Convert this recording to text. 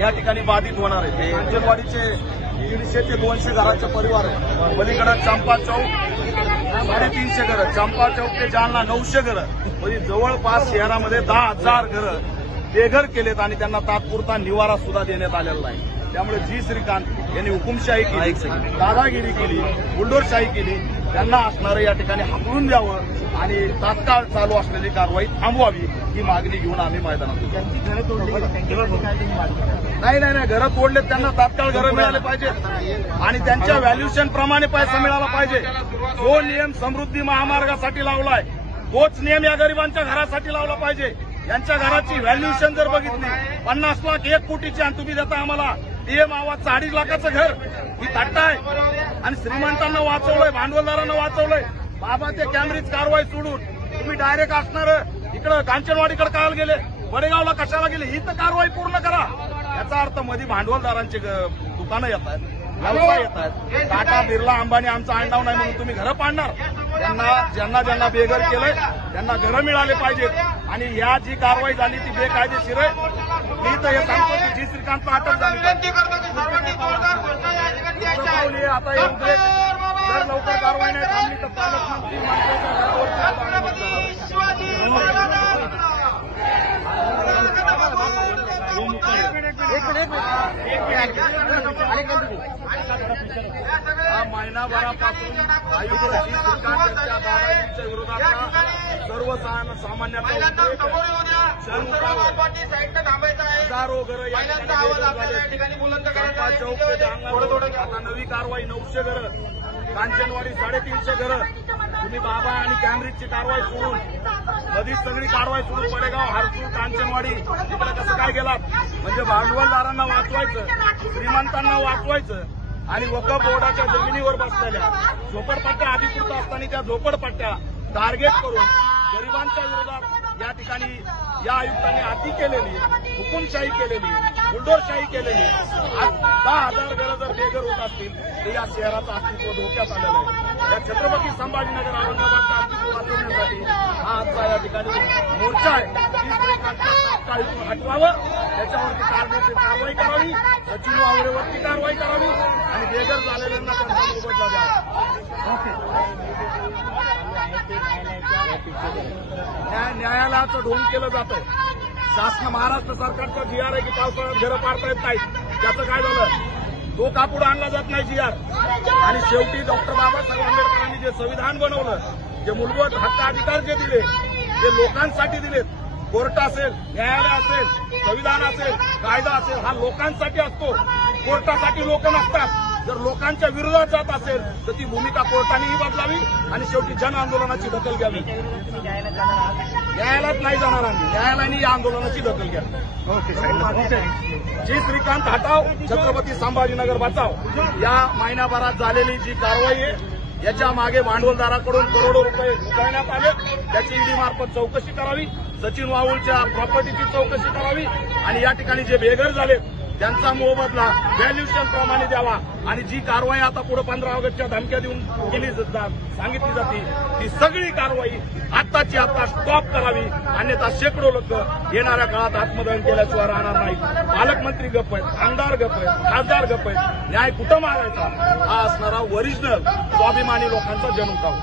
या ठिकाणी बाधित होणार आहे। अंजनवाडीचे 150 ते 200 घराचे परिवार आहे। पलीकडे चंपा चौक 350 घरं, चंपा चौक ते जालना 900 घरं, म्हणजे जवळपास शहरामध्ये 10,000 घरं बेघर केलेत आणि त्यांना तात्पुरता निवारा सुद्धा देण्यात आलेला आहे। त्यामुळे जी श्रीकांत यांनी हुकुमशाही केली, दादागिरी केली, बुलडोरशाही केली, त्यांना असणारं या ठिकाणी हाकलून द्यावं आणि तात्काळ चालू असलेली कारवाई थांबवावी ही मागणी घेऊन आम्ही मैदानात नाही घरं तोडलेत, त्यांना तात्काळ घरं मिळाले पाहिजेत आणि त्यांच्या व्हॅल्युएशन प्रमाणे पैसा मिळाला पाहिजे। जो नियम समृद्धी महामार्गासाठी लावलाय तोच नियम या गरिबांच्या घरासाठी लावला पाहिजे। यांच्या घराची व्हॅल्युएशन जर बघितली 50 लाख 1 कोटीची आणि तुम्ही देता आम्हाला पीएम आवाज 2.5 लाखाचं घर, ही थट्टा आहे। आणि श्रीमंतांना वाचवलंय, भांडवलदारांना वाचवलंय। बाबा ते कॅमेरीज कारवाई सोडून तुम्ही डायरेक्ट असणार इकडं कांचनवाडीकडे काल गेले, वडेगावला कशाला गेले, ही तर कारवाई पूर्ण करा। याचा अर्थ मध्ये भांडवलदारांची दुकानं येत आहेत, व्यवसाय येत आहेत। टाटा बिर्ला अंबानी आमचं आडनाव नाही म्हणून तुम्ही घरं पाडणार। ज्यांना बेघर केलंय त्यांना घरं मिळाले पाहिजेत आणि या जी कारवाई झाली ती बेकायदेशीर आहे। मी तर हे सांगतो की जी श्रीकांतला अटक झाली आता जर लवकर कारवाई नाही थांबली तर पालकमंत्री हा महिनाभरापासून आयुक्त जी श्रीकांत यांच्या दादागिरीच्या विरोधात सर्वसामान्यांचा हजारो घरं या चंपा चौक ते जालना, आता नवी कारवाई 900 घरं, कांचनवाडी 350 घरं। तुम्ही बाबा आणि कॅम्ब्रिजची कारवाई सोडून मधीच सगळी कारवाई सोडून पडेगाव, हरसूळ, कांचनवाडी तिकडे कसं काय गेलात? म्हणजे भांडवलदारांना वाचवायचं, श्रीमंतांना वाचवायचं आणि वक्फ बोर्डाच्या जमिनीवर बसलेल्या झोपडपट्ट्या अधिकृत असताना त्या झोपडपट्ट्या टार्गेट करून गरिबांच्या विरोधात या ठिकाणी या आयुक्तांनी अति केलेली, हुकुमशाही केलेली, बुलडोरशाही केलेली। 10,000 घरं जर बेघर होत असतील तर या शहराचं अस्तित्व धोक्यात आलेलं आहे। या छत्रपती संभाजीनगर औरंगाबादचं अस्तित्व वाचवण्यासाठी हा आजचा या ठिकाणी मोर्चा आहे। तात्काळ हटवावं, त्याच्यावरती कारवाई करावी, सचिन वावरेवरती कारवाई करावी आणि बेघर झालेल्यांना त्यांचा मोबदला द्यावा। न्यायालयाचं ढोंग केलं जातं। शासन महाराष्ट्र सरकारचा जीआर आहे की पावसाळ्यात घरं पाडता येत नाही, त्याचं काय झालं? तो का पुढे आणला जात नाही जीआर? आणि शेवटी डॉक्टर बाबासाहेब आंबेडकरांनी जे संविधान बनवलं, जे मूलभूत हक्क अधिकार जे दिले, जे लोकांसाठी दिलेत, कोर्ट असेल, न्यायालय असेल, संविधान असेल, कायदा असेल, हा लोकांसाठी असतो, कोर्टासाठी लोक नसतात। जर लोकांच्या विरोधात जात असेल तर ती भूमिका कोर्टानेही बदलावी आणि शेवटी जन आंदोलनाची दखल घ्यावी। न्यायालयात नाही जाणार आम्ही, न्यायालयाने या आंदोलनाची दखल घ्यावी। जी श्रीकांत हटाव, छत्रपती संभाजीनगर बचाव या महिनाभरात झालेली जी कारवाई आहे याच्या मागे भांडवलदाराकडून करोडो रुपये उकळण्यात आले, त्याची ईडी मार्फत चौकशी करावी, सचिन वाऊलच्या प्रॉपर्टीची चौकशी करावी आणि या ठिकाणी जे बेघर झाले त्यांचा मोबदला व्हॅल्युएशन प्रमाणे द्यावा आणि जी कारवाई आता पुढे 15 ऑगस्टच्या धमक्या देऊन सांगितली जाते ती सगळी कारवाई आत्ताची आत्ता स्टॉप करावी, अन्यथा शेकडो लोक येणाऱ्या काळात आत्मदहन केल्याशिवाय राहणार नाही। पालकमंत्री गप्प आहेत, आमदार गप्प आहेत, खासदार गप्प आहेत, न्याय कुठं मागायचा हा असणारा ओरिजिनल स्वाभिमानी लोकांचा जन्मगाव।